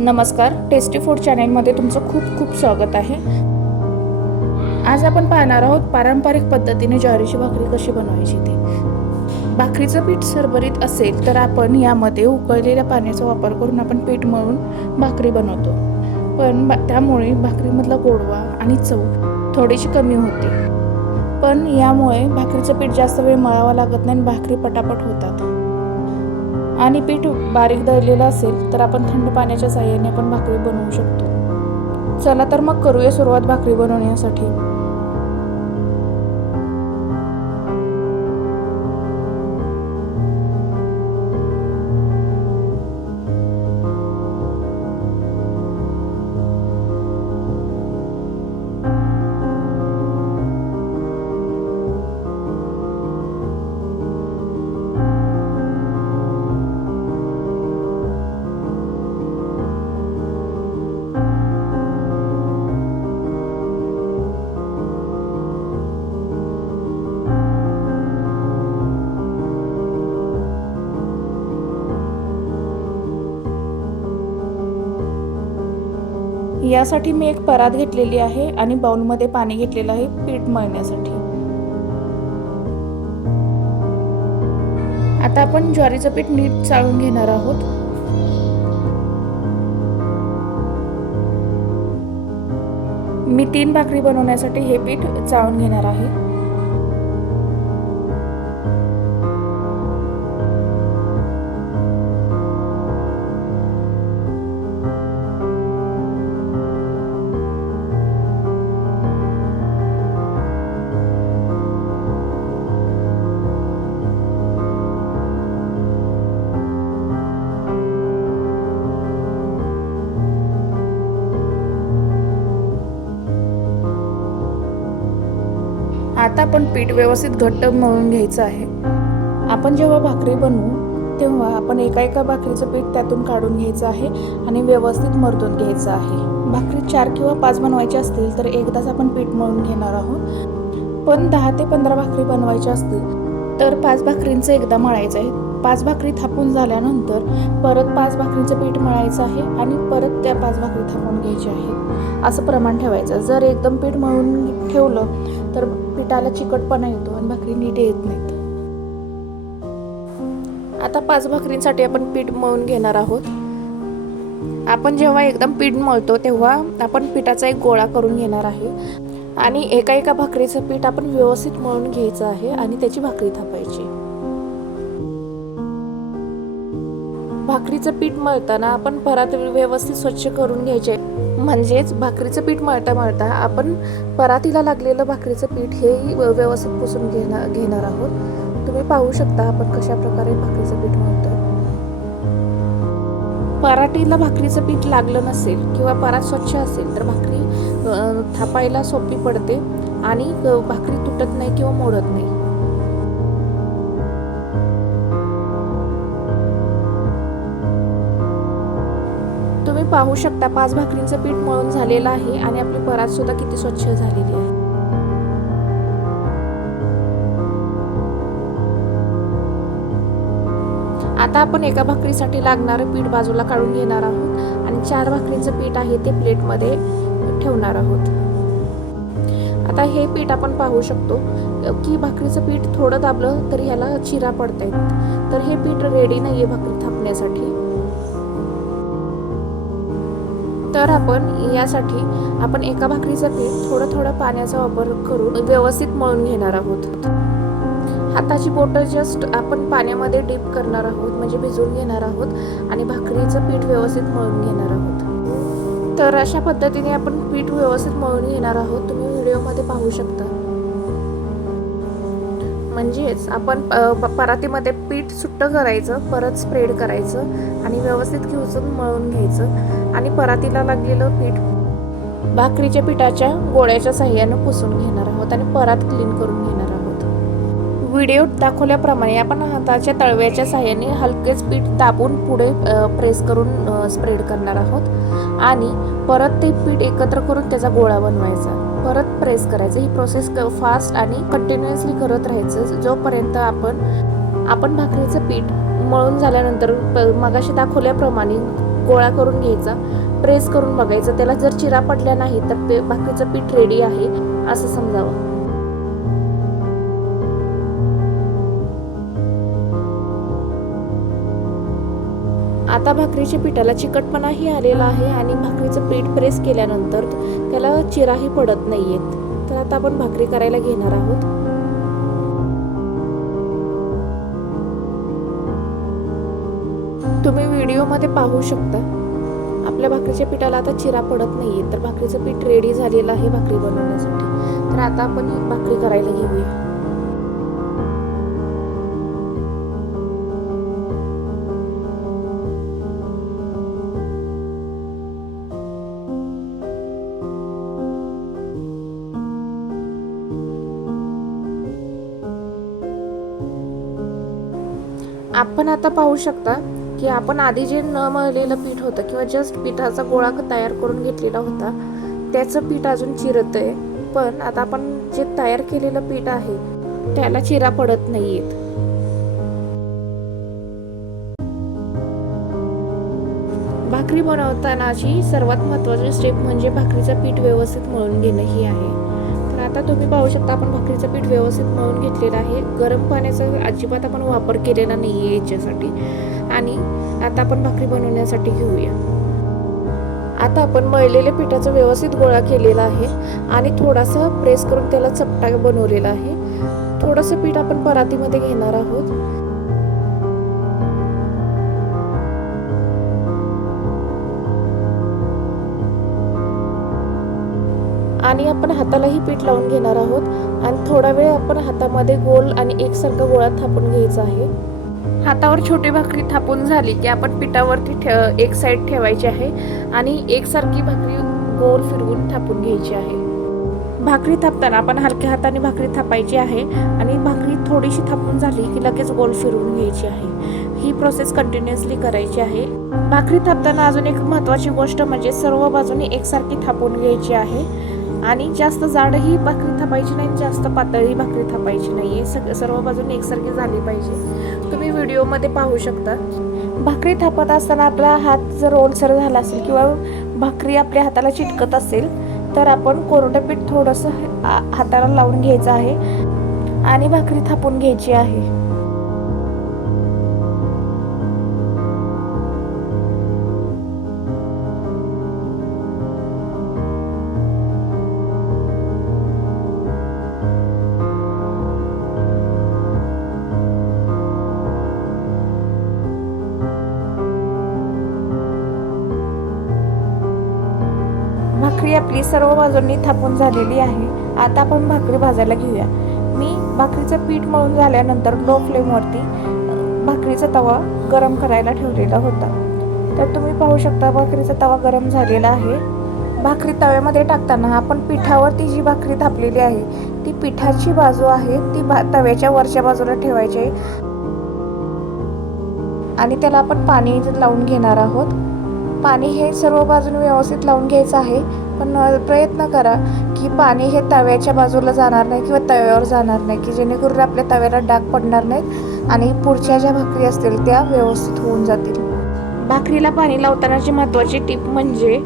नमस्कार, tasty food चॅनलमध्ये तुमचं खूप खूप स्वागत आहे। आज आपण पाहणार आहोत पारंपरिक पद्धतीने ज्वारीची भाकरी कशी बनवायची ते। भाकरीचं पीठ सरभरीत असेल तर आपण यामध्ये उकळलेल्या पाण्याचा वापर करून आपण पीठ मळून भाकरी बनवतो, पण त्यामुळे भाकरीमधला गोडवा आणि चव थोडीशी कमी होते। पण यामुळे भाकरीचं पीठ जास्त वेळ मळावं लागत नाही आणि भाकरी पटापट होतात। आणि पीठ बारीक दळलेलं असेल तर आपण थंड पाण्याच्या साहाय्याने आपण भाकरी बनवू शकतो। चला तर मग करूया सुरुवात भाकरी बनवण्यासाठी। यासाठी मी एक परात घेतलेली आहे आणि बाउलमध्ये पाणी घेतलेलं आहे पीठ मळण्यासाठी। आता आपण ज्वारीचं पीठ नीट चाळून घेणार आहोत। मी 3 भाकरी बनवण्यासाठी हे पीठ चाळून घेणार आहे। आता आपण पीठ व्यवस्थित घट्ट मळून घ्यायचं आहे। आपण जेव्हा भाकरी बनवू तेव्हा आपण एका भाकरीचं पीठ त्यातून काढून घ्यायचं आहे आणि व्यवस्थित मर्दून घ्यायचं आहे। भाकरी 4 किंवा 5 बनवायची असतील तर एकदाच आपण पीठ मळून घेणार आहोत, पण 10 ते 15 भाकरी बनवायच्या असतील तर 5 भाकरींचं एकदा मळायचं आहे। 5 भाकरी थापून झाल्यानंतर परत 5 भाकरीचं पीठ मळायचं आहे आणि परत त्या 5 भाकरी थापून घ्यायच्या आहेत, असं प्रमाण ठेवायचं। जर एकदम पीठ मळून ठेवलं तर पिठाला चिकटपणा येतो आणि भाकरी नीट येत नाहीत। आता 5 भाकरींसाठी आपण पीठ मळून घेणार आहोत। आपण जेव्हा एकदम पीठ मळतो तेव्हा आपण पिठाचा एक गोळा करून घेणार आहे आणि एका भाकरीचं पीठ आपण व्यवस्थित मळून घ्यायचं आहे आणि त्याची भाकरी थापायची। भाकरीचं पीठ मळताना आपण परात व्यवस्थित स्वच्छ करून घ्यायचे, म्हणजेच भाकरीचं पीठ मळता आपण परातीला लागलेलं भाकरीचं पीठ हे व्यवस्थित पुसून घेणार आहोत। तुम्ही पाहू शकता आपण कशा प्रकारे भाकरीचं पीठ मळतोय। परातीला भाकरीचं पीठ लागलं नसेल किंवा परात स्वच्छ असेल तर भाकरी थापायला सोपी पडते आणि भाकरी तुटत नाही किंवा मोडत नाही। तुम्ही पाहू शकता 5 भाकरींचं पीठ मळून झालेलं आहे आणि आपली परात सुद्धा किती स्वच्छ झालेली आहे। आता आपण एका भाकरीसाठी लागणारं पीठ बाजूला काढून घेणार आहोत आणि 4 भाकरींचं पीठ आहे ते प्लेटमध्ये ठेवणार आहोत। आता हे पीठ आपण पाहू शकतो की भाकरीचं पीठ थोडं दाबलं तरी ह्याला चिरा पडतायत, तर हे पीठ रेडी नाहीये भाकरी थापण्यासाठी। तर आपण एका भाकरीचं पीठ थोडं पाण्याचा वापर करून व्यवस्थित मळून घेणार आहोत। हाताची बोटं जस्ट आपण पाण्यामध्ये डीप करणार आहोत, म्हणजे भिजवून घेणार आहोत आणि भाकरीचं पीठ व्यवस्थित मळून घेणार आहोत। तर अशा पद्धतीने आपण पीठ व्यवस्थित मळून घेणार आहोत, तुम्ही व्हिडिओमध्ये पाहू शकता। म्हणजेच आपण परातीमध्ये पीठ सुट्ट करायचं, परत स्प्रेड करायचं आणि व्यवस्थित घेऊन मळून घ्यायचं आणि परातीला लागलेलं पीठ भाकरीच्या पिठाच्या गोळ्याच्या साहाय्याने पुसून घेणार आहोत आणि परात क्लीन करून घेणार आहोत। व्हिडिओत दाखवल्याप्रमाणे आपण हाताच्या तळव्याच्या साहाय्याने हलकेच पीठ दाबून पुढे प्रेस करून स्प्रेड करणार आहोत आणि परत ते पीठ एकत्र करून त्याचा गोळा बनवायचा, परत प्रेस करायचं। ही प्रोसेस फास्ट आणि कंटिन्युअसली करत राहायचं जोपर्यंत आपण भाकरीचं पीठ मळून झाल्यानंतर मगाशी दाखवल्याप्रमाणे गोळा करून घ्यायचा, प्रेस करून बघायचं. त्याला जर चिरा पडल्या नाही तर भाकरीचं पीठ रेडी आहे असं समजावं. आता भाकरीच्या पिठाला चिकटपणाही आलेला आहे आणि भाकरीचं पीठ प्रेस केल्यानंतर त्याला चिराही पडत नाहीयेत. तर आता आपण भाकरी करायला घेणार आहोत. तुम्ही व्हिडिओमध्ये पाहू शकता आपल्या भाकरीच्या पिठाला आता चिरा पडत नाहीये. तर भाकरीचं पीठ रेडी झालेलं आहे भाकरी बनवण्यासाठी. तर आता आपण ही भाकरी करायला घेऊया. आपण आता पाहू शकता की आपण आधी जे न मळलेलं पीठ होतं किंवा जस्ट पिठाचा गोळा तयार करून घेतलेला होता त्याचं पीठ अजून चिरत आहे. पण आता आपण जे तयार केलेलं पीठ आहे त्याला चिरा पडत नाहीयेत. भाकरी बनवतानाची सर्वात महत्त्वाची स्टेप म्हणजे भाकरीचं पीठ व्यवस्थित मळून घेणं ही आहे. तर आता तुम्ही पाहू शकता आपण भाकरीचं पीठ व्यवस्थित मळून घेतलेलं आहे. गरम पाण्याचा अजिबात आपण वापर केलेला नाही आहे याच्यासाठी. आणि आता आपण भाकरी बनवण्यासाठी घेऊया. आता आपण मळलेल्या पिठाचा व्यवस्थित गोळा केलेला आहे आणि थोडासा प्रेस करून त्याला चपटा बनवलेला आहे. थोडंसं पीठ आपण परातीमध्ये घेणार आहोत. आणि आपण हातालाही पीठ लावून घेणार आहोत आणि थोडा वेळ आपण हातामध्ये गोल आणि एकसारखा गोळा थापून घ्यायचा आहे. हातावर छोटी भाकरी थापून झाली की आपण पिठावरती एक साईड ठेवायची आहे आणि एकसारखी भाकरी गोल फिरवून थापून घ्यायची आहे. भाकरी थापताना आपण हलक्या हाताने भाकरी थापायची आहे आणि भाकरी थोडीशी थापून झाली की लगेच गोल फिरवून घ्यायची आहे. ही प्रोसेस कंटिन्युअसली करायची आहे. भाकरी थापताना अजून एक महत्त्वाची गोष्ट म्हणजे सर्व बाजूनी एकसारखी थापून घ्यायची आहे आणि जास्त जाडही भाकरी थापायची नाही, जास्त पातळही भाकरी थापायची नाहीये. सर्व बाजूने एकसारखी झाली पाहिजे. तुम्ही व्हिडिओमध्ये पाहू शकता. भाकरी थापत असताना आपला हात जर ओलसर झाला असेल किंवा भाकरी आपल्या हाताला चिटकत असेल तर आपण कोरडं पीठ थोडंसं हाताला लावून घ्यायचं आहे आणि भाकरी थापून घ्यायची आहे. भाकरी आपली सर्व बाजूंनी थापून झालेली आहे. आता आपण भाकरी भाजायला घेऊया. मी भाकरीचं पीठ मळून झाल्यानंतर लो फ्लेमवरती भाकरीचा तवा गरम करायला ठेवलेला होता. तर तुम्ही पाहू शकता भाकरीचा तवा गरम झालेला आहे. भाकरी तव्यामध्ये टाकताना आपण पिठावरती जी भाकरी थापलेली आहे ती पिठाची बाजू आहे ती तव्याच्या वरच्या बाजूला ठेवायची आहे आणि त्याला आपण पाणी लावून घेणार आहोत. पाणी हे सर्व बाजूने व्यवस्थित लावून घ्यायचं आहे. पण प्रयत्न करा की पाणी हे तव्याच्या बाजूला जाणार नाही किंवा तव्यावर जाणार नाही की जेणेकरून आपल्या तव्याला डाग पडणार नाहीत आणि पुढच्या ज्या भाकरी असतील त्या व्यवस्थित होऊन जातील. भाकरीला पाणी लावतानाची महत्त्वाची टीप म्हणजे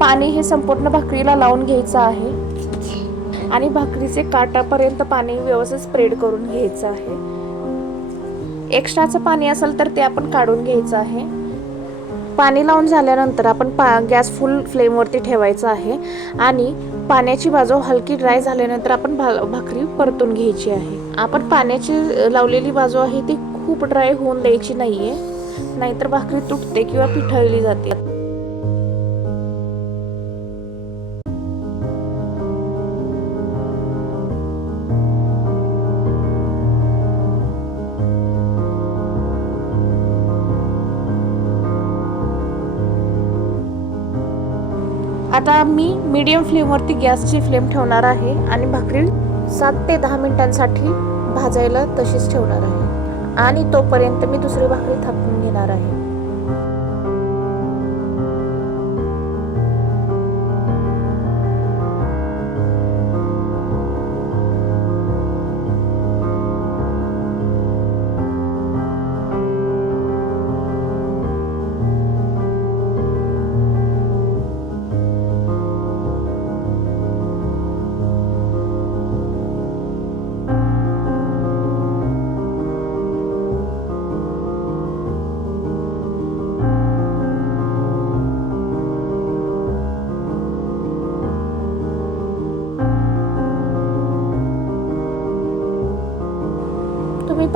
पाणी हे संपूर्ण भाकरीला लावून घ्यायचं आहे आणि भाकरीचे काटापर्यंत पाणी व्यवस्थित स्प्रेड करून घ्यायचं आहे. एक्स्ट्राचं पाणी असेल तर ते आपण काढून घ्यायचं आहे. पाणी लावून झाल्यानंतर आपण गॅस फुल फ्लेमवरती ठेवायचा आहे आणि पाण्याची बाजू हलकी ड्राय झाल्यानंतर आपण भाकरी परतून घ्यायची आहे. आपण पाण्याची लावलेली बाजू आहे ती खूप ड्राय होऊन द्यायची नाहीये, नाहीतर भाकरी तुटते किंवा पिठळली जाते. आता मी मीडियम फ्लेमवरती गॅसची फ्लेम ठेवणार आहे आणि भाकरी 7 ते 10 मिनिटांसाठी भाजायला तशीच ठेवणार आहे आणि तोपर्यंत मी दुसरी भाकरी थापून घेणार आहे.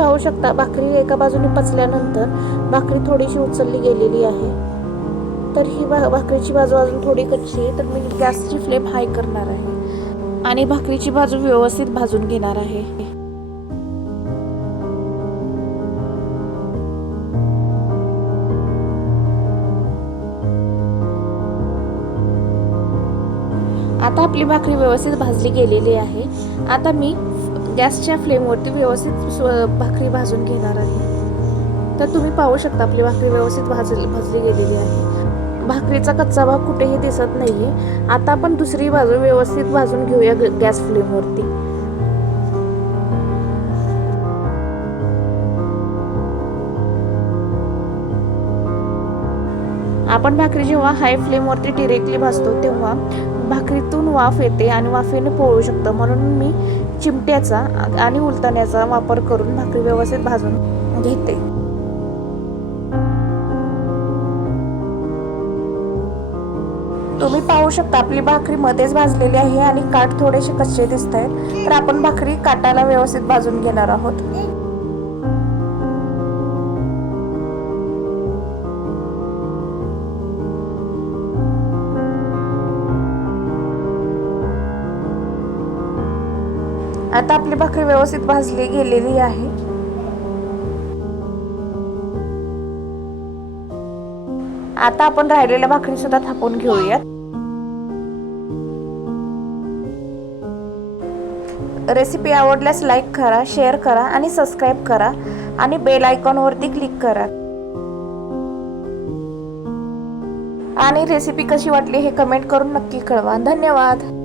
पाहू शकता भाकरी एका बाजूने पचल्यानंतर भाकरी थोडीशी उचलली गेलेली आहे. तर ही भाकरीची बाजू अजून थोडी कच्ची आहे, तर मी गॅसची फ्लेम हाय करणार आहे आणि भाकरीची बाजू व्यवस्थित भाजून घेणार आहे. आता आपली भाकरी व्यवस्थित भाजली गेलेली आहे. आता मी गॅसच्या फ्लेमवरती व्यवस्थित भाकरी भाजून घेणार आहे. तर तुम्ही पाहू शकता आपली भाकरी व्यवस्थित भाजली गेलेली आहे. भाकरीचा कच्चा भाग कुठेही दिसत नाहीये. आता आपण दुसरी बाजू व्यवस्थित भाजून घेऊया गॅस फ्लेमवरती. आपण भाकरी जेव्हा हाय फ्लेमवरती डिरेक्टली भाजतो तेव्हा भाकरीतून वाफ येते आणि वाफेने पोळू शकतं. म्हणून मी चिमट्याचा आणि उलटण्याचा वापर करून भाकरी व्यवस्थित भाजून घेते. तुम्ही पाहू शकता आपली भाकरी मध्येच भाजलेली आहे आणि काठ थोडेसे कच्चे दिसत आहेत. तर आपण भाकरी काठाला व्यवस्थित भाजून घेणार आहोत. आता आपली भाकरी व्यवस्थित भाजली गेलेली आहे. आता आपण राहिलेल्या भाकरी सुद्धा थापून घेऊयात. रेसिपी आवडल्यास लाईक करा, शेअर करा आणि सबस्क्राईब करा आणि बेल आयकॉनवरती क्लिक करा. आणि रेसिपी कशी वाटली हे कमेंट करून नक्की कळवा. धन्यवाद.